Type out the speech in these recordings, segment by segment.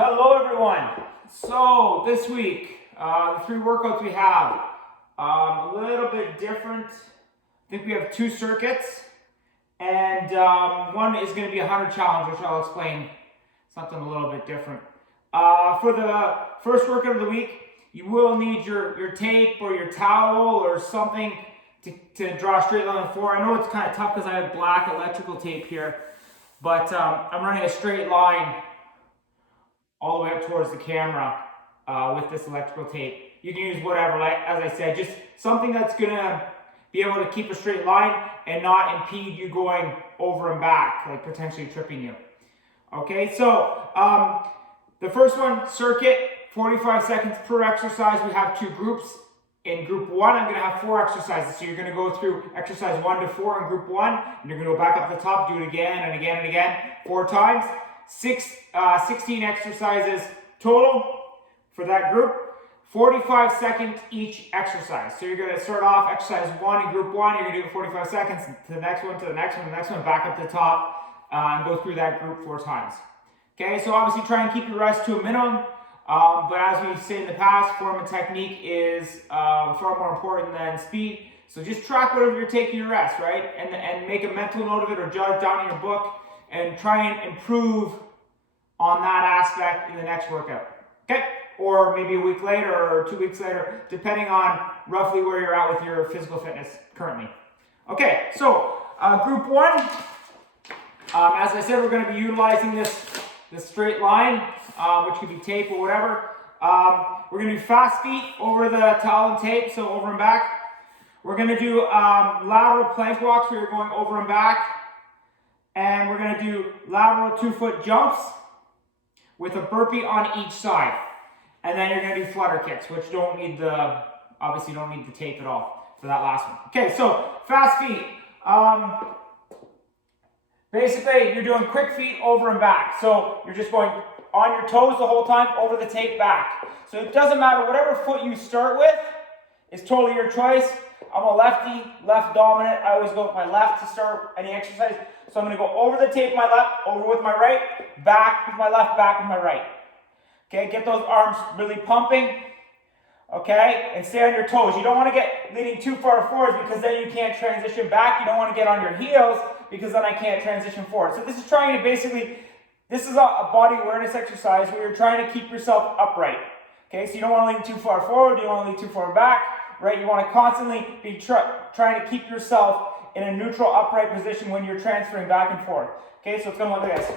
Hello everyone. So this week, the three workouts we have, a little bit different. I think we have two circuits, and one is going to be a 100 challenge, which I'll explain something a little bit different. For the first workout of the week, you will need your tape or your towel or something to draw a straight line on the floor. I know it's kind of tough because I have black electrical tape here, but I'm running a straight line all the way up towards the camera with this electrical tape. You can use whatever, like as I said, just something that's gonna be able to keep a straight line and not impede you going over and back, like potentially tripping you. Okay, so the first one, circuit, 45 seconds per exercise. We have two groups. In group one, I'm gonna have 4 exercises. So you're gonna go through exercise 1 to 4 in group 1, and you're gonna go back up the top, do it again and again and again, 4 times. 16 exercises total for that group, 45 seconds each exercise. So you're going to start off exercise 1 in group 1, you're going to do it 45 seconds, to the next one, to the next one, the next one, back up to the top, and go through that group 4 times. Okay, so obviously try and keep your rest to a minimum, but as we've said in the past, form and technique is far more important than speed. So just track whatever you're taking your rest, right? And make a mental note of it or jot it down in your book, and try and improve on that aspect in the next workout, okay? Or maybe a week later or 2 weeks later, depending on roughly where you're at with your physical fitness currently. Okay, so group 1, as I said, we're gonna be utilizing this straight line, which could be tape or whatever. We're gonna do fast feet over the towel and tape, so over and back. We're gonna do lateral plank walks where you're going over and back. And we're gonna do lateral 2-foot jumps with a burpee on each side. And then you're gonna do flutter kicks, which obviously don't need the tape at all for that last one. Okay, so fast feet. Basically, you're doing quick feet over and back. So you're just going on your toes the whole time, over the tape back. So it doesn't matter, whatever foot you start with is totally your choice. I'm a lefty, left dominant. I always go with my left to start any exercise. So I'm gonna go over the tape with my left, over with my right, back with my left, back with my right. Okay, get those arms really pumping. Okay, and stay on your toes. You don't wanna get leaning too far forward because then you can't transition back. You don't wanna get on your heels because then I can't transition forward. So this is trying to this is a body awareness exercise where you're trying to keep yourself upright. Okay, so you don't wanna lean too far forward, you don't wanna lean too far back, right? You wanna constantly be trying to keep yourself in a neutral upright position when you're transferring back and forth. Okay, so it's gonna look like this.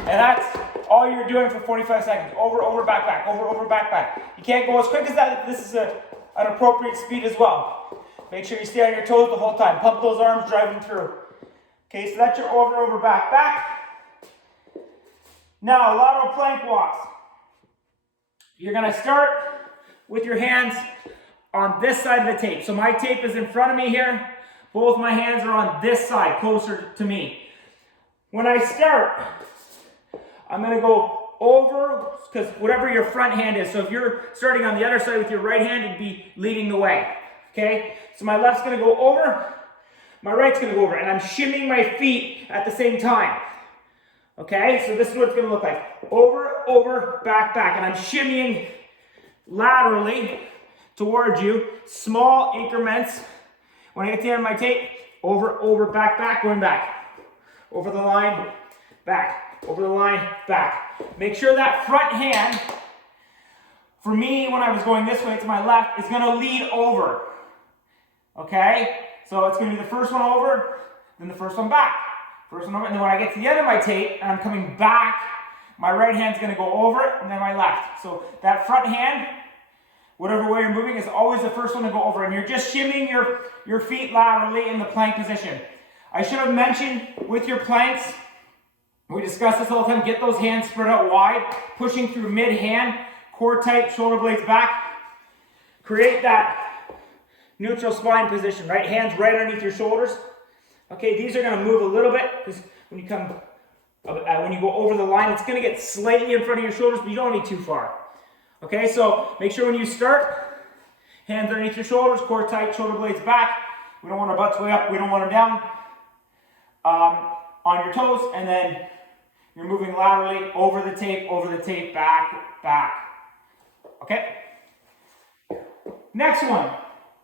And that's all you're doing for 45 seconds. Over, over, back, back, over, over, back, back. You can't go as quick as that. This is an appropriate speed as well. Make sure you stay on your toes the whole time. Pump those arms driving through. Okay, so that's your over, over, back, back. Now, lateral plank walks. You're gonna start with your hands on this side of the tape. So my tape is in front of me here. Both my hands are on this side, closer to me. When I start, I'm gonna go over, because whatever your front hand is, so if you're starting on the other side with your right hand, it'd be leading the way, okay? So my left's gonna go over, my right's gonna go over, and I'm shimmying my feet at the same time. Okay, so this is what it's gonna look like. Over, over, back, back, and I'm shimmying laterally towards you, small increments. When I get to the end of my tape, over, over, back, back, going back. Over the line, back. Over the line, back. Make sure that front hand, for me, when I was going this way to my left, is gonna lead over. Okay? So it's gonna be the first one over, then the first one back. First one over, and then when I get to the end of my tape, and I'm coming back, my right hand's gonna go over it, and then my left. So that front hand, whatever way you're moving, is always the first one to go over, and you're just shimmying your feet laterally in the plank position. I should have mentioned with your planks, we discuss this all the time, get those hands spread out wide, pushing through mid-hand, core tight, shoulder blades back. Create that neutral spine position, right? Hands right underneath your shoulders. Okay, these are gonna move a little bit, because when you go over the line, it's gonna get slightly in front of your shoulders, but you don't need too far. Okay, so make sure when you start, hands underneath your shoulders, core tight, shoulder blades back. We don't want our butts way up, we don't want them down. on your toes, and then you're moving laterally over the tape, back, back. Okay? Next one.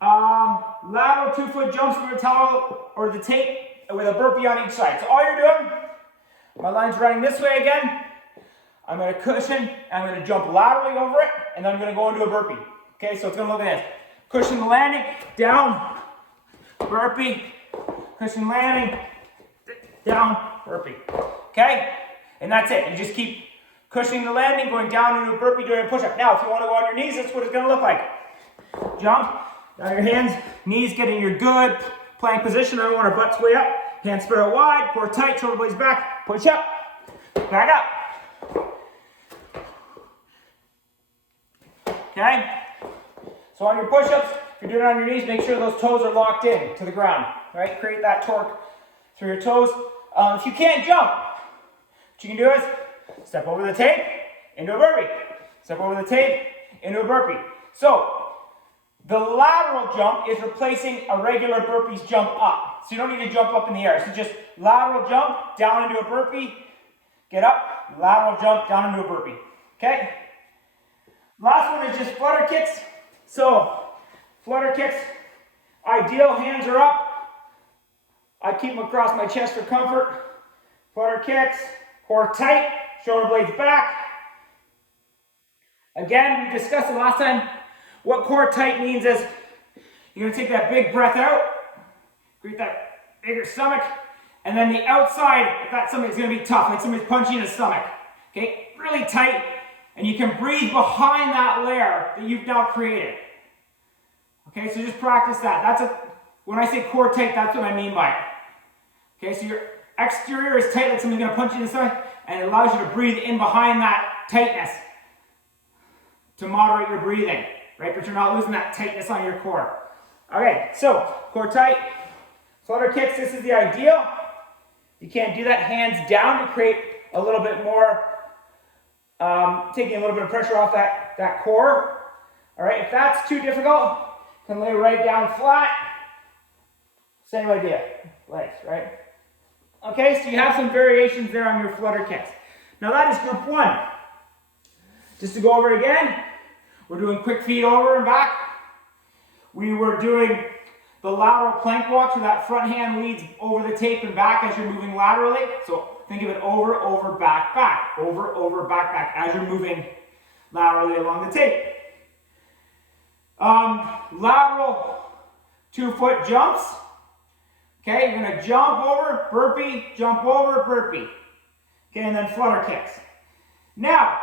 Lateral 2-foot jumps from the towel or the tape with a burpee on each side. So all you're doing, my line's running this way again. I'm going to cushion, I'm going to jump laterally over it, and then I'm going to go into a burpee. Okay, so it's going to look like this. Cushion the landing, down, burpee, cushion landing, down, burpee. Okay? And that's it. You just keep cushioning the landing, going down into a burpee, doing a push-up. Now, if you want to go on your knees, that's what it's going to look like. Jump, down your hands, knees get in your good plank position. I want our butts way up. Hands spread out wide, core tight, shoulder blades back, push up, back up. Okay? So on your push-ups, if you're doing it on your knees, make sure those toes are locked in to the ground. Right? Create that torque through your toes. If you can't jump, what you can do is step over the tape into a burpee. Step over the tape into a burpee. So the lateral jump is replacing a regular burpees jump up. So you don't need to jump up in the air. So just lateral jump down into a burpee, get up, lateral jump down into a burpee. Okay? Last one is just flutter kicks. So flutter kicks, ideal, hands are up. I keep them across my chest for comfort. Flutter kicks, core tight, shoulder blades back. Again, we discussed it last time. What core tight means is you're going to take that big breath out, create that bigger stomach, and then the outside, if that's something that's going to be tough, like somebody's punching in the stomach. Okay, really tight, and you can breathe behind that layer that you've now created. Okay, so just practice that. When I say core tight, that's what I mean by it. Okay, so your exterior is tight, like somebody's going to punch you in the stomach, and it allows you to breathe in behind that tightness to moderate your breathing, right? But you're not losing that tightness on your core. Okay, so core tight, flutter kicks, this is the ideal. You can't do that, hands down to create a little bit more, taking a little bit of pressure off that core. All right, if that's too difficult, you can lay right down flat. Same idea, legs, right? Okay, so you have some variations there on your flutter kicks. Now that is group one. Just to go over it again, we're doing quick feet over and back. We were doing the lateral plank walk, so that front hand leads over the tape and back as you're moving laterally. So think of it over, over, back, back. Over, over, back, back as you're moving laterally along the tape. Lateral 2-foot jumps. Okay, you're going to jump over, burpee, jump over, burpee. Okay, and then flutter kicks. Now,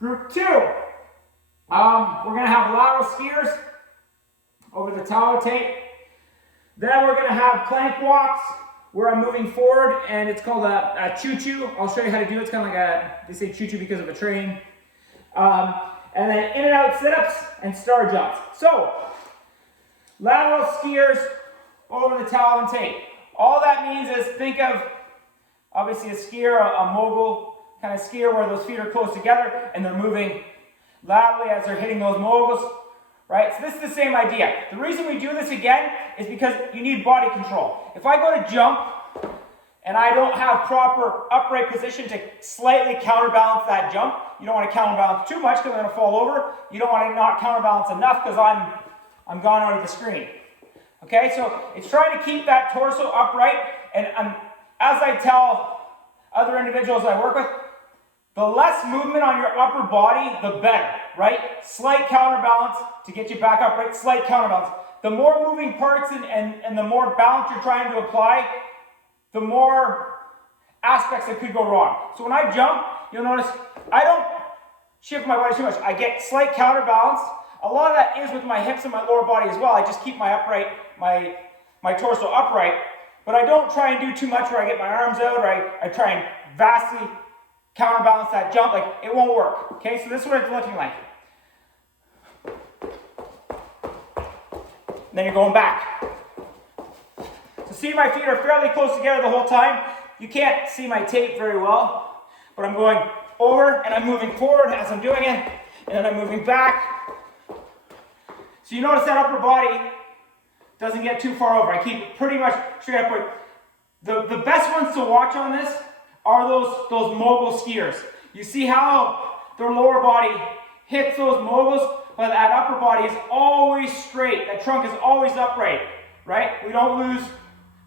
group two, we're going to have lateral skiers over the towel tape. Then we're going to have plank walks where I'm moving forward, and it's called a choo-choo. I'll show you how to do it. It's kind of like they say choo-choo because of a train. And then in and out sit-ups and star jumps. So, lateral skiers over the towel and tape. All that means is think of, obviously, a skier, a mogul kind of skier where those feet are close together and they're moving laterally as they're hitting those moguls, right? So this is the same idea. The reason we do this again is because you need body control. If I go to jump and I don't have proper upright position to slightly counterbalance that jump, you don't want to counterbalance too much because I'm going to fall over. You don't want to not counterbalance enough because I'm gone out of the screen. Okay, so it's trying to keep that torso upright, and as I tell other individuals I work with, the less movement on your upper body, the better, right? Slight counterbalance to get you back upright, slight counterbalance. The more moving parts and the more balance you're trying to apply, the more aspects that could go wrong. So when I jump, you'll notice I don't shift my body too much. I get slight counterbalance. A lot of that is with my hips and my lower body as well. I just keep my torso upright, but I don't try and do too much where I get my arms out, or I try and vastly counterbalance that jump. Like, it won't work. Okay, so this is what it's looking like. And then you're going back. So see, my feet are fairly close together the whole time. You can't see my tape very well, but I'm going over and I'm moving forward as I'm doing it, and then I'm moving back. So you notice that upper body doesn't get too far over. I keep it pretty much straight upright. The best ones to watch on this are those mogul skiers. You see how their lower body hits those moguls, but that upper body is always straight. That trunk is always upright, right? We don't lose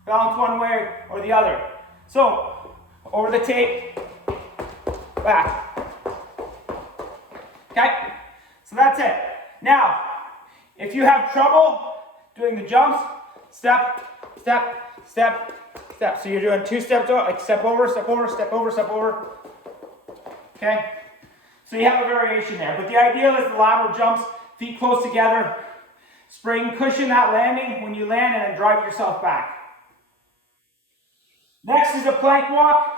balance one way or the other. So, over the tape, back. Okay? So that's it. Now, if you have trouble doing the jumps, step, step, step, step. So you're doing 2 steps, like step over, step over, step over, step over. Okay? So you have a variation there. But the ideal is the lateral jumps, feet close together, spring, cushion that landing when you land, and then drive yourself back. Next is a plank walk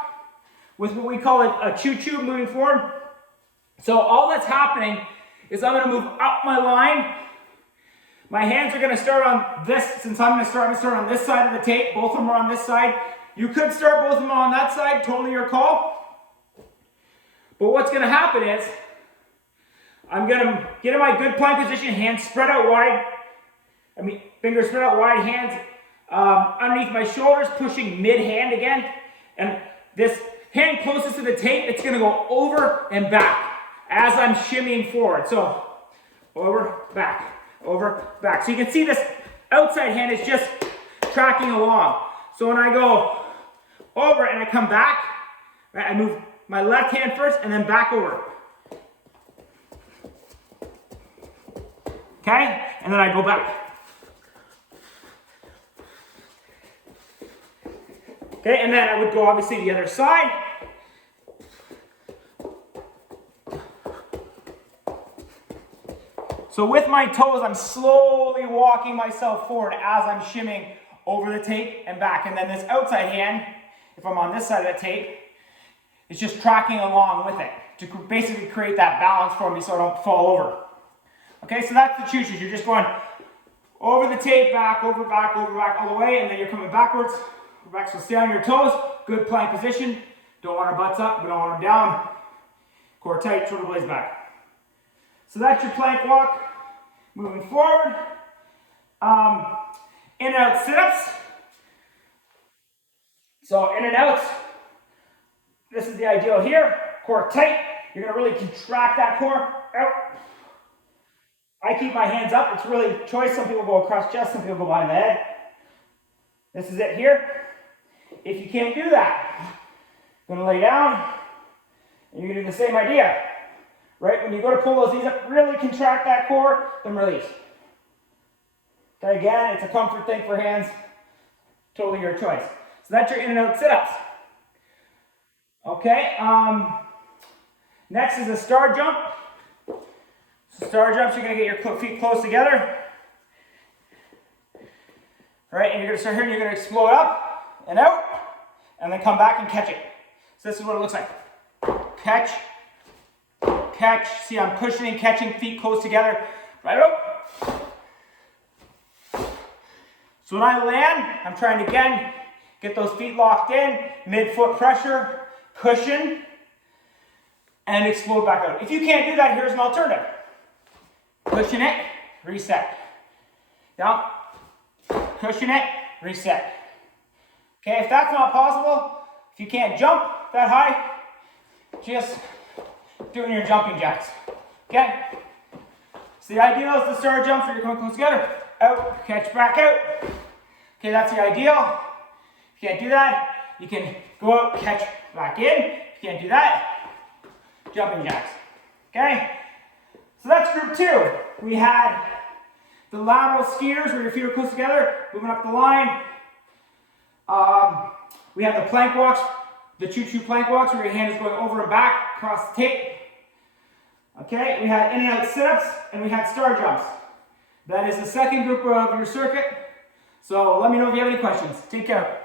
with what we call a choo-choo moving forward. So all that's happening is I'm going to move up my line. My hands are going to start on this, since I'm going to start on this side of the tape. Both of them are on this side. You could start both of them on that side, totally your call. But what's going to happen is I'm going to get in my good plank position, hands spread out wide. Fingers spread out wide, hands underneath my shoulders, pushing mid-hand again. And this hand closest to the tape, it's going to go over and back as I'm shimmying forward. So over, back, over, back. So you can see this outside hand is just tracking along. So when I go over and I come back, right, I move my left hand first and then back over. Okay? And then I go back. Okay, and then I would go obviously the other side. So with my toes, I'm slowly walking myself forward as I'm shimming over the tape and back. And then this outside hand, if I'm on this side of the tape, it's just tracking along with it to basically create that balance for me so I don't fall over. Okay, so that's the choo-choo. You're just going over the tape, back, over, all the way, and then you're coming backwards. Back, so stay on your toes, good plank position. Don't want our butts up, we don't want them down. Core tight, shoulder blades back. So that's your plank walk. Moving forward. In and out sit-ups. So in and out. This is the ideal here. Core tight. You're going to really contract that core. Out. I keep my hands up. It's really choice. Some people go across chest, some people go behind the head. This is it here. If you can't do that, you're going to lay down and you're going to do the same idea. Right? When you go to pull those knees up, really contract that core, then release. Okay, again, it's a comfort thing for hands. Totally your choice. So that's your in and out sit-ups. Okay, next is a star jump. So star jumps, you're going to get your feet close together. Right, and you're going to start here and you're going to explode up and out, and then come back and catch it. So this is what it looks like. Catch. Catch, see I'm cushioning, catching, feet close together, right out. So when I land, I'm trying to again get those feet locked in, mid-foot pressure, cushion, and explode back out. If you can't do that, here's an alternative. Cushion it, reset. Down, cushion it, reset. Okay, if that's not possible, if you can't jump that high, just doing your jumping jacks. Okay? So the ideal is the star jumps where you're coming close together. Out, catch back out. Okay, that's the ideal. If you can't do that, you can go out, catch back in. If you can't do that, jumping jacks. Okay? So that's group 2. We had the lateral skiers where your feet are close together, moving up the line. We have the plank walks, the choo-choo plank walks where your hand is going over and back across the tape. Okay, we had in and out sit-ups and we had star jumps. That is the second group of your circuit. So let me know if you have any questions. Take care.